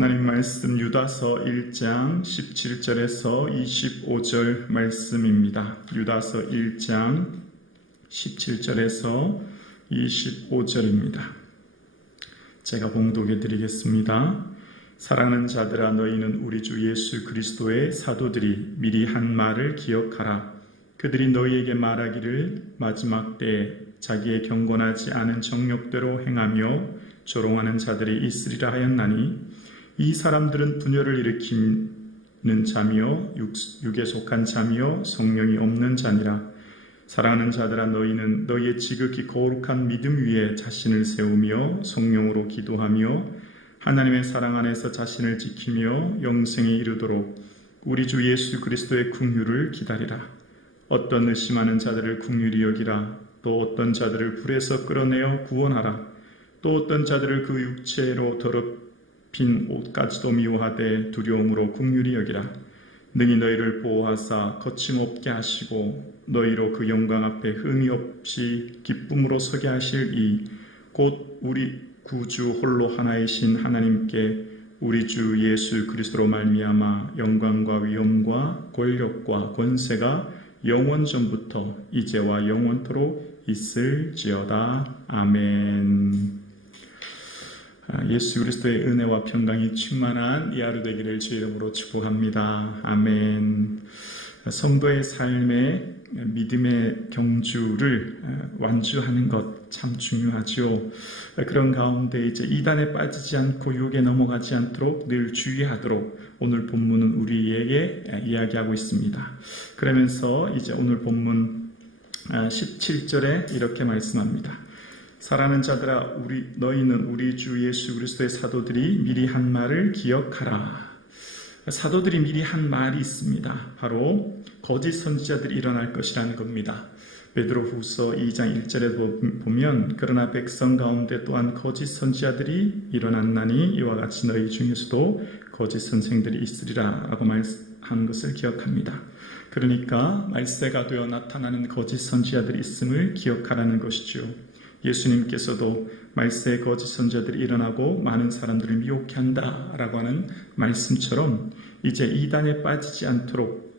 하나님 말씀 유다서 1장 17절에서 25절 말씀입니다. 유다서 1장 17절에서 25절입니다. 제가 봉독해 드리겠습니다. 사랑하는 자들아, 너희는 우리 주 예수 그리스도의 사도들이 미리 한 말을 기억하라. 그들이 너희에게 말하기를 마지막 때에 자기의 경건하지 않은 정욕대로 행하며 조롱하는 자들이 있으리라 하였나니, 이 사람들은 분열을 일으키는 자며 육에 속한 자며 성령이 없는 자니라. 사랑하는 자들아, 너희는 너희의 지극히 거룩한 믿음 위에 자신을 세우며 성령으로 기도하며 하나님의 사랑 안에서 자신을 지키며 영생에 이르도록 우리 주 예수 그리스도의 긍휼을 기다리라. 어떤 의심하는 자들을 긍휼히 여기라. 또 어떤 자들을 불에서 끌어내어 구원하라. 또 어떤 자들을 그 육체로 더럽힌 옷까지도 미워하되 두려움으로 긍휼히 여기라. 능히 너희를 보호하사 거침없게 하시고 너희로 그 영광 앞에 흠이 없이 기쁨으로 서게 하실 이 곧 우리 구주 홀로 하나이신 하나님께 우리 주 예수 그리스도로 말미암아 영광과 위엄과 권력과 권세가 영원 전부터 이제와 영원토록 있을지어다. 아멘. 예수 그리스도의 은혜와 평강이 충만한 이 하루 되기를 주의 이름으로 축복합니다. 아멘. 성도의 삶에 믿음의 경주를 완주하는 것 참 중요하죠. 그런 가운데 이제 이단에 빠지지 않고 유혹에 넘어가지 않도록 늘 주의하도록 오늘 본문은 우리에게 이야기하고 있습니다. 그러면서 이제 오늘 본문 17절에 이렇게 말씀합니다. 사랑하는 자들아, 너희는 우리 주 예수 그리스도의 사도들이 미리 한 말을 기억하라. 사도들이 미리 한 말이 있습니다. 바로 거짓 선지자들이 일어날 것이라는 겁니다. 베드로후서 2장 1절에 보면 그러나 백성 가운데 또한 거짓 선지자들이 일어났나니 이와 같이 너희 중에서도 거짓 선생들이 있으리라 라고 말한 것을 기억합니다. 그러니까 말세가 되어 나타나는 거짓 선지자들이 있음을 기억하라는 것이죠. 예수님께서도 말세의 거짓 선지자들이 일어나고 많은 사람들을 미혹해 한다라고 하는 말씀처럼 이제 이단에 빠지지 않도록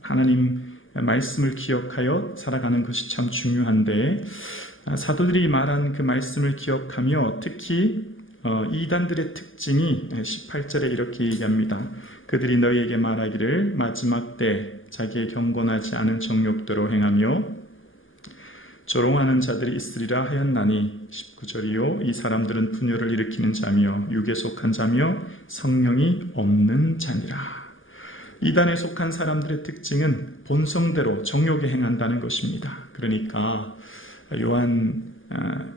하나님 말씀을 기억하여 살아가는 것이 참 중요한데, 사도들이 말한 그 말씀을 기억하며 특히 이단들의 특징이 18절에 이렇게 얘기합니다. 그들이 너희에게 말하기를 마지막 때 자기의 경건하지 않은 정욕대로 행하며 조롱하는 자들이 있으리라 하였나니, 19절이요 이 사람들은 분열을 일으키는 자며 육에 속한 자며 성령이 없는 자니라. 이단에 속한 사람들의 특징은 본성대로 정욕에 행한다는 것입니다. 그러니까 요한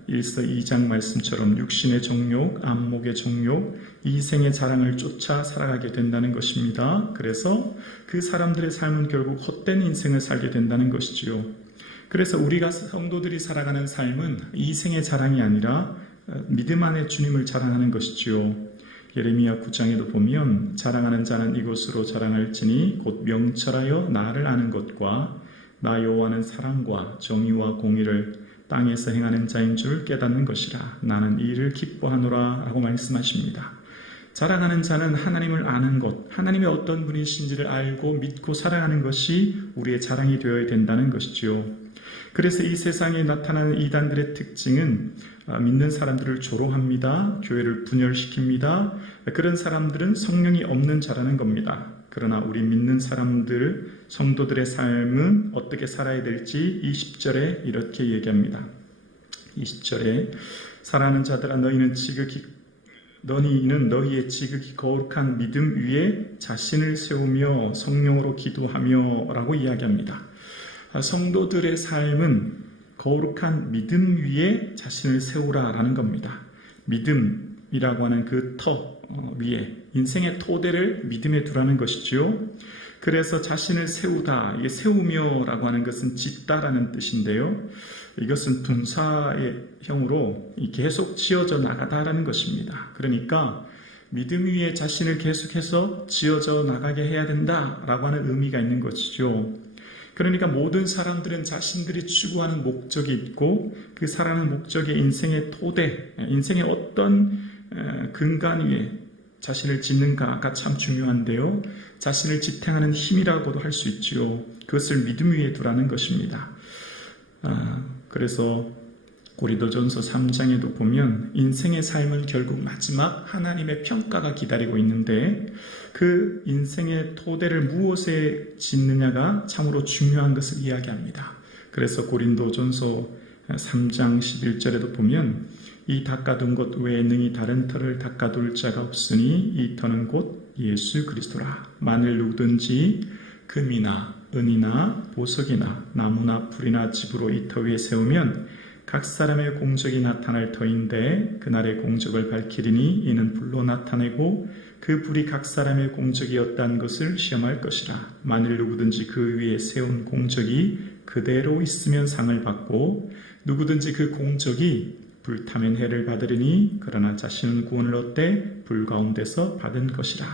1서 2장 말씀처럼 육신의 정욕, 안목의 정욕, 이생의 자랑을 쫓아 살아가게 된다는 것입니다. 그래서 그 사람들의 삶은 결국 헛된 인생을 살게 된다는 것이지요. 그래서 우리가 성도들이 살아가는 삶은 이생의 자랑이 아니라 믿음 안에 주님을 자랑하는 것이지요. 예레미야 9장에도 보면 자랑하는 자는 이것으로 자랑할지니 곧 명철하여 나를 아는 것과 나 여호와는 사랑과 정의와 공의를 땅에서 행하는 자인 줄 깨닫는 것이라. 나는 이 일을 기뻐하노라 라고 말씀하십니다. 자랑하는 자는 하나님을 아는 것, 하나님의 어떤 분이신지를 알고 믿고 살아가는 것이 우리의 자랑이 되어야 된다는 것이지요. 그래서 이 세상에 나타나는 이단들의 특징은 믿는 사람들을 조롱합니다. 교회를 분열시킵니다. 그런 사람들은 성령이 없는 자라는 겁니다. 그러나 우리 믿는 사람들, 성도들의 삶은 어떻게 살아야 될지 20절에 이렇게 얘기합니다. 20절에 사랑하는 자들아, 너희는 너희의 지극히 거룩한 믿음 위에 자신을 세우며 성령으로 기도하며 라고 이야기합니다. 성도들의 삶은 거룩한 믿음 위에 자신을 세우라라는 겁니다. 믿음이라고 하는 그 터 위에 인생의 토대를 믿음에 두라는 것이지요. 그래서 자신을 세우다, 이게 세우며라고 하는 것은 짓다라는 뜻인데요. 이것은 분사의 형으로 계속 지어져 나가다라는 것입니다. 그러니까 믿음 위에 자신을 계속해서 지어져 나가게 해야 된다라고 하는 의미가 있는 것이죠. 그러니까 모든 사람들은 자신들이 추구하는 목적이 있고 그 살아가는 목적의 인생의 토대, 인생의 어떤 근간 위에 자신을 짓는가가 참 중요한데요. 자신을 지탱하는 힘이라고도 할 수 있지요. 그것을 믿음 위에 두라는 것입니다. 그래서 고린도전서 3장에도 보면 인생의 삶은 결국 마지막 하나님의 평가가 기다리고 있는데 그 인생의 토대를 무엇에 짓느냐가 참으로 중요한 것을 이야기합니다. 그래서 고린도전서 3장 11절에도 보면 이 닦아둔 것 외에 능히 다른 터를 닦아둘 자가 없으니 이 터는 곧 예수 그리스도라. 만일 누구든지 금이나 은이나 보석이나 나무나 풀이나 집으로 이 터 위에 세우면 각 사람의 공적이 나타날 터인데 그날의 공적을 밝히리니 이는 불로 나타내고 그 불이 각 사람의 공적이었다는 것을 시험할 것이라. 만일 누구든지 그 위에 세운 공적이 그대로 있으면 상을 받고 누구든지 그 공적이 불타면 해를 받으리니 그러나 자신은 구원을 얻되 불 가운데서 받은 것이라.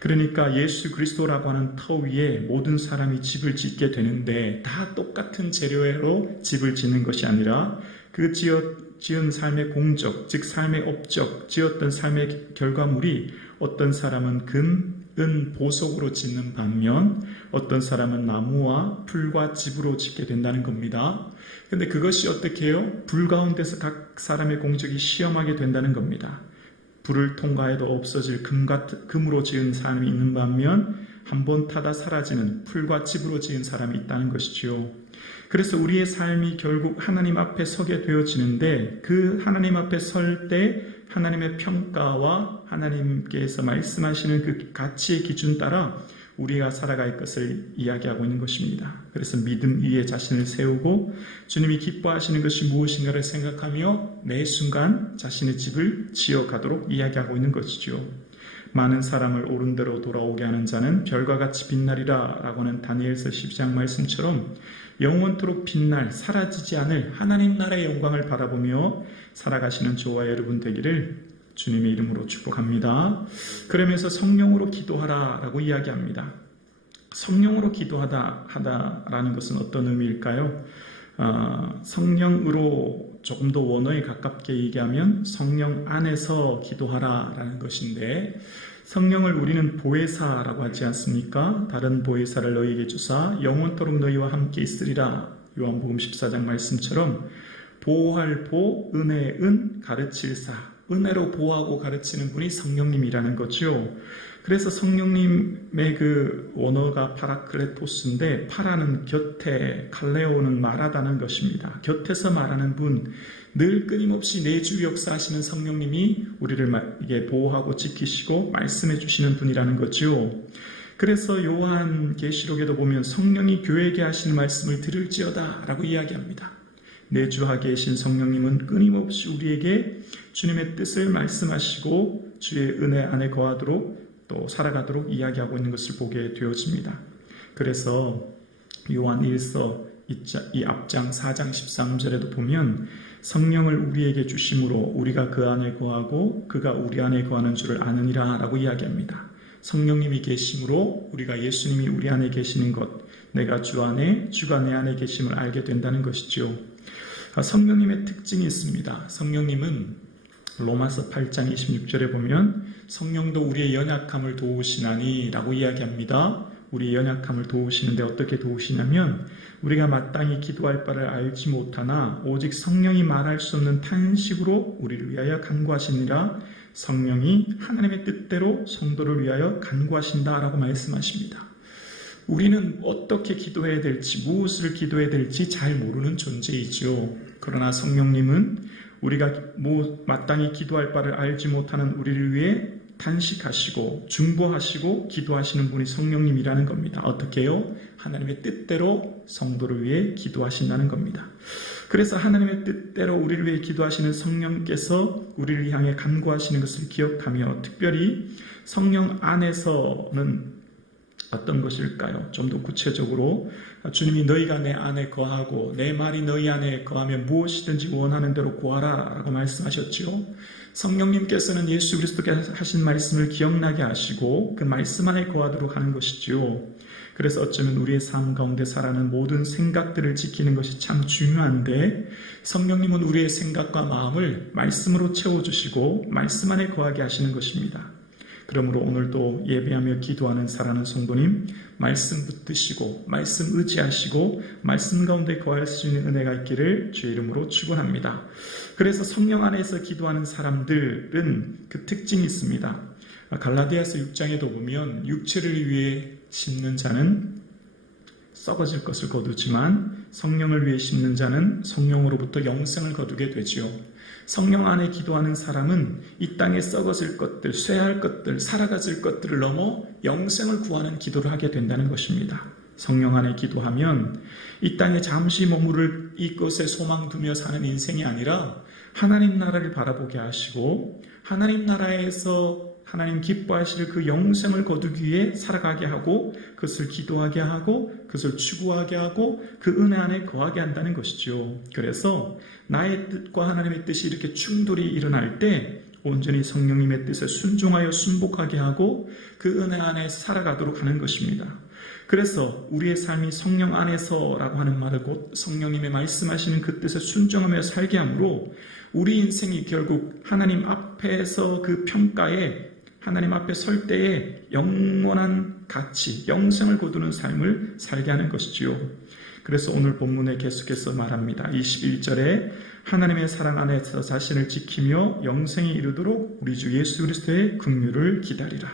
그러니까 예수 그리스도라고 하는 터 위에 모든 사람이 집을 짓게 되는데 다 똑같은 재료로 집을 짓는 것이 아니라 그 지은 삶의 공적, 즉 삶의 업적, 지었던 삶의 결과물이 어떤 사람은 금, 은, 보석으로 짓는 반면 어떤 사람은 나무와 풀과 집으로 짓게 된다는 겁니다. 그런데 그것이 어떻게 해요? 불 가운데서 각 사람의 공적이 시험하게 된다는 겁니다. 불을 통과해도 없어질 금으로 지은 사람이 있는 반면 한 번 타다 사라지는 풀과 집으로 지은 사람이 있다는 것이지요. 그래서 우리의 삶이 결국 하나님 앞에 서게 되어지는데 그 하나님 앞에 설 때 하나님의 평가와 하나님께서 말씀하시는 그 가치의 기준 따라 우리가 살아갈 것을 이야기하고 있는 것입니다. 그래서 믿음 위에 자신을 세우고 주님이 기뻐하시는 것이 무엇인가를 생각하며 매 순간 자신의 집을 지어가도록 이야기하고 있는 것이죠. 많은 사람을 옳은 대로 돌아오게 하는 자는 별과 같이 빛나리라 라고 하는 다니엘서 12장 말씀처럼 영원토록 빛날 사라지지 않을 하나님 나라의 영광을 바라보며 살아가시는 저와 여러분 되기를 주님의 이름으로 축복합니다. 그러면서 성령으로 기도하라 라고 이야기합니다. 성령으로 기도하다라는 것은 어떤 의미일까요? 성령으로 조금 더 원어에 가깝게 얘기하면 성령 안에서 기도하라 라는 것인데 성령을 우리는 보혜사라고 하지 않습니까? 다른 보혜사를 너희에게 주사 영원토록 너희와 함께 있으리라. 요한복음 14장 말씀처럼 보호할 보, 은혜의 은, 가르칠 사. 은혜로 보호하고 가르치는 분이 성령님이라는 거죠. 그래서 성령님의 그 원어가 파라클레토스인데 파라는 곁에, 칼레오는 말하다는 것입니다. 곁에서 말하는 분, 늘 끊임없이 내주 역사하시는 성령님이 우리를 이게 보호하고 지키시고 말씀해 주시는 분이라는 거죠. 그래서 요한계시록에도 보면 성령이 교회에게 하시는 말씀을 들을지어다 라고 이야기합니다. 내주하게 계신 성령님은 끊임없이 우리에게 주님의 뜻을 말씀하시고 주의 은혜 안에 거하도록 또 살아가도록 이야기하고 있는 것을 보게 되어집니다. 그래서 요한 1서 이 앞장 4장 13절에도 보면 성령을 우리에게 주심으로 우리가 그 안에 거하고 그가 우리 안에 거하는 줄을 아느니라 라고 이야기합니다. 성령님이 계심으로 우리가 예수님이 우리 안에 계시는 것, 내가 주 안에, 주가 내 안에 계심을 알게 된다는 것이죠. 성령님의 특징이 있습니다. 성령님은 로마서 8장 26절에 보면 성령도 우리의 연약함을 도우시나니 라고 이야기합니다. 우리의 연약함을 도우시는데 어떻게 도우시냐면 우리가 마땅히 기도할 바를 알지 못하나 오직 성령이 말할 수 없는 탄식으로 우리를 위하여 간구하시니라. 성령이 하나님의 뜻대로 성도를 위하여 간구하신다 라고 말씀하십니다. 우리는 어떻게 기도해야 될지, 무엇을 기도해야 될지 잘 모르는 존재이죠. 그러나 성령님은 우리가 마땅히 기도할 바를 알지 못하는 우리를 위해 탄식하시고 중보하시고 기도하시는 분이 성령님이라는 겁니다. 어떻게 해요? 하나님의 뜻대로 성도를 위해 기도하신다는 겁니다. 그래서 하나님의 뜻대로 우리를 위해 기도하시는 성령께서 우리를 향해 간구하시는 것을 기억하며 특별히 성령 안에서는 어떤 것일까요? 좀 더 구체적으로 주님이 너희가 내 안에 거하고 내 말이 너희 안에 거하면 무엇이든지 원하는 대로 구하라 라고 말씀하셨죠. 성령님께서는 예수 그리스도께서 하신 말씀을 기억나게 하시고 그 말씀 안에 거하도록 하는 것이지요. 그래서 어쩌면 우리의 삶 가운데 살아가는 모든 생각들을 지키는 것이 참 중요한데 성령님은 우리의 생각과 마음을 말씀으로 채워주시고 말씀 안에 거하게 하시는 것입니다. 그러므로 오늘도 예배하며 기도하는 사랑하는 성도님, 말씀 붙드시고 말씀 의지하시고 말씀 가운데 거할 수 있는 은혜가 있기를 주의 이름으로 축원합니다. 그래서 성령 안에서 기도하는 사람들은 그 특징이 있습니다. 갈라디아서 6장에도 보면 육체를 위해 심는 자는 썩어질 것을 거두지만 성령을 위해 심는 자는 성령으로부터 영생을 거두게 되지요. 성령 안에 기도하는 사람은 이 땅에 썩어질 것들, 쇠할 것들, 살아가질 것들을 넘어 영생을 구하는 기도를 하게 된다는 것입니다. 성령 안에 기도하면 이 땅에 잠시 머무를 이곳에 소망 두며 사는 인생이 아니라 하나님 나라를 바라보게 하시고 하나님 나라에서 하나님 기뻐하실 그 영생을 거두기 위해 살아가게 하고 그것을 기도하게 하고 그것을 추구하게 하고 그 은혜 안에 거하게 한다는 것이죠. 그래서 나의 뜻과 하나님의 뜻이 이렇게 충돌이 일어날 때 온전히 성령님의 뜻에 순종하여 순복하게 하고 그 은혜 안에 살아가도록 하는 것입니다. 그래서 우리의 삶이 성령 안에서라고 하는 말을 곧 성령님의 말씀하시는 그 뜻에 순종하며 살게 하므로 우리 인생이 결국 하나님 앞에서 그 평가에 하나님 앞에 설 때에 영원한 가치, 영생을 거두는 삶을 살게 하는 것이지요. 그래서 오늘 본문에 계속해서 말합니다. 21절에 하나님의 사랑 안에서 자신을 지키며 영생에 이르도록 우리 주 예수 그리스도의 긍휼을 기다리라.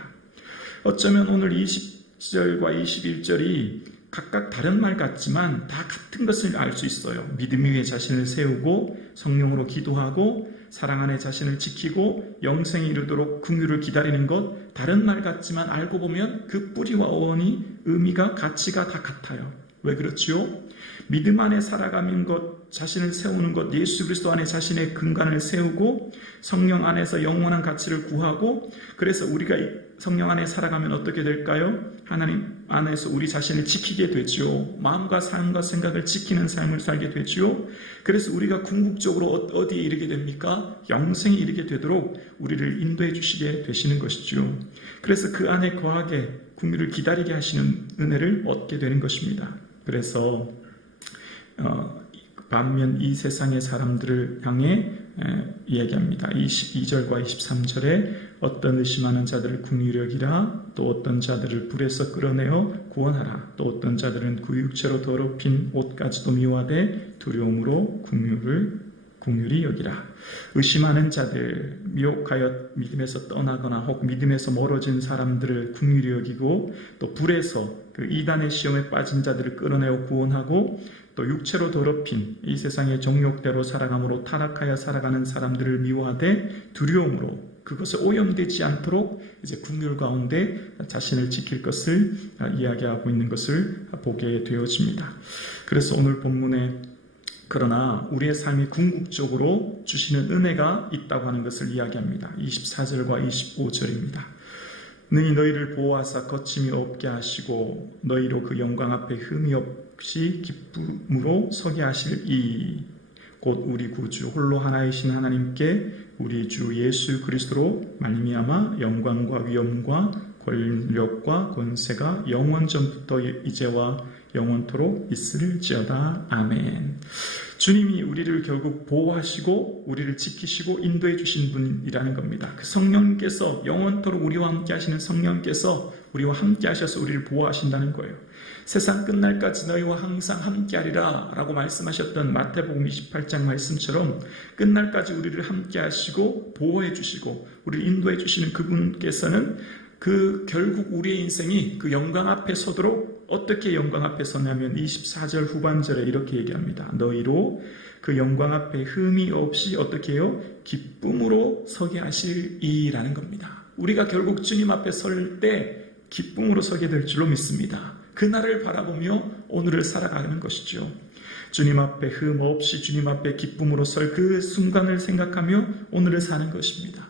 어쩌면 오늘 20절과 21절이 각각 다른 말 같지만 다 같은 것을 알 수 있어요. 믿음 위에 자신을 세우고 성령으로 기도하고 사랑 안에 자신을 지키고 영생에 이르도록 긍휼을 기다리는 것, 다른 말 같지만 알고 보면 그 뿌리와 어원이 의미가 가치가 다 같아요. 왜 그렇지요? 믿음 안에 살아가는 것, 자신을 세우는 것, 예수 그리스도 안에 자신의 근간을 세우고 성령 안에서 영원한 가치를 구하고, 그래서 우리가 성령 안에 살아가면 어떻게 될까요? 하나님 안에서 우리 자신을 지키게 되지요. 마음과 삶과 생각을 지키는 삶을 살게 되지요. 그래서 우리가 궁극적으로 어디에 이르게 됩니까? 영생에 이르게 되도록 우리를 인도해 주시게 되시는 것이지요. 그래서 그 안에 거하게 긍휼을 기다리게 하시는 은혜를 얻게 되는 것입니다. 그래서 반면 이 세상의 사람들을 향해 이야기합니다. 22절과 23절에 어떤 의심하는 자들을 긍휼히 여기라, 또 어떤 자들을 불에서 끌어내어 구원하라, 또 어떤 자들은 그 육체로 더럽힌 옷까지도 미워하되 두려움으로 긍휼히 여기라. 의심하는 자들, 미혹하여 믿음에서 떠나거나 혹 믿음에서 멀어진 사람들을 긍휼히 여기고, 또 불에서 그 이단의 시험에 빠진 자들을 끌어내어 구원하고, 또 육체로 더럽힌 이 세상의 정욕대로 살아감으로 타락하여 살아가는 사람들을 미워하되 두려움으로 그것에 오염되지 않도록 이제 긍휼 가운데 자신을 지킬 것을 이야기하고 있는 것을 보게 되어집니다. 그래서 오늘 본문에 그러나 우리의 삶이 궁극적으로 주시는 은혜가 있다고 하는 것을 이야기합니다. 24절과 25절입니다. 능히 너희를 보호하사 거침이 없게 하시고 너희로 그 영광 앞에 흠이 없이 기쁨으로 서게 하실 이 곧 우리 구주 홀로 하나이신 하나님께 우리 주 예수 그리스도로 말미암아 영광과 위엄과 권력과 권세가 영원 전부터 이제와 영원토록 있을지어다. 아멘. 주님이 우리를 결국 보호하시고 우리를 지키시고 인도해 주신 분이라는 겁니다. 그 성령께서 영원토록 우리와 함께 하시는 성령께서 우리와 함께 하셔서 우리를 보호하신다는 거예요. 세상 끝날까지 너희와 항상 함께하리라 라고 말씀하셨던 마태복음 28장 말씀처럼 끝날까지 우리를 함께 하시고 보호해 주시고 우리를 인도해 주시는 그분께서는 그 결국 우리의 인생이 그 영광 앞에 서도록 어떻게 영광 앞에 서냐면 24절 후반절에 이렇게 얘기합니다. 너희로 그 영광 앞에 흠이 없이 어떻게 해요? 기쁨으로 서게 하실 이라는 겁니다. 우리가 결국 주님 앞에 설 때 기쁨으로 서게 될 줄로 믿습니다. 그날을 바라보며 오늘을 살아가는 것이죠. 주님 앞에 흠 없이 주님 앞에 기쁨으로 설 그 순간을 생각하며 오늘을 사는 것입니다.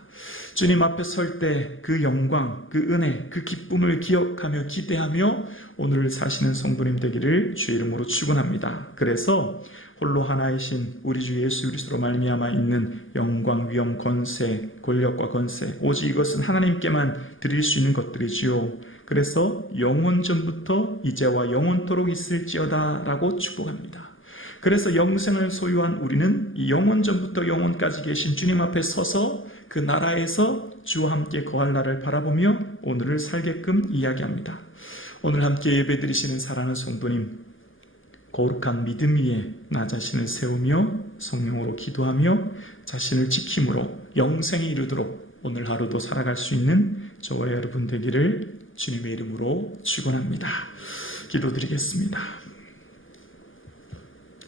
주님 앞에 설 때 그 영광, 그 은혜, 그 기쁨을 기억하며 기대하며 오늘을 사시는 성도님 되기를 주의 이름으로 축원합니다. 그래서 홀로 하나이신 우리 주 예수 그리스도로 말미암아 있는 영광, 위엄, 권세, 권력과 권세, 오직 이것은 하나님께만 드릴 수 있는 것들이지요. 그래서 영원 전부터 이제와 영원토록 있을지어다 라고 축복합니다. 그래서 영생을 소유한 우리는 이 영원 전부터 영원까지 계신 주님 앞에 서서 그 나라에서 주와 함께 거할 날을 바라보며 오늘을 살게끔 이야기합니다. 오늘 함께 예배드리시는 사랑하는 성도님, 거룩한 믿음 위에 나 자신을 세우며 성령으로 기도하며 자신을 지킴으로 영생에 이르도록 오늘 하루도 살아갈 수 있는 저와 여러분 되기를 주님의 이름으로 축원합니다. 기도드리겠습니다.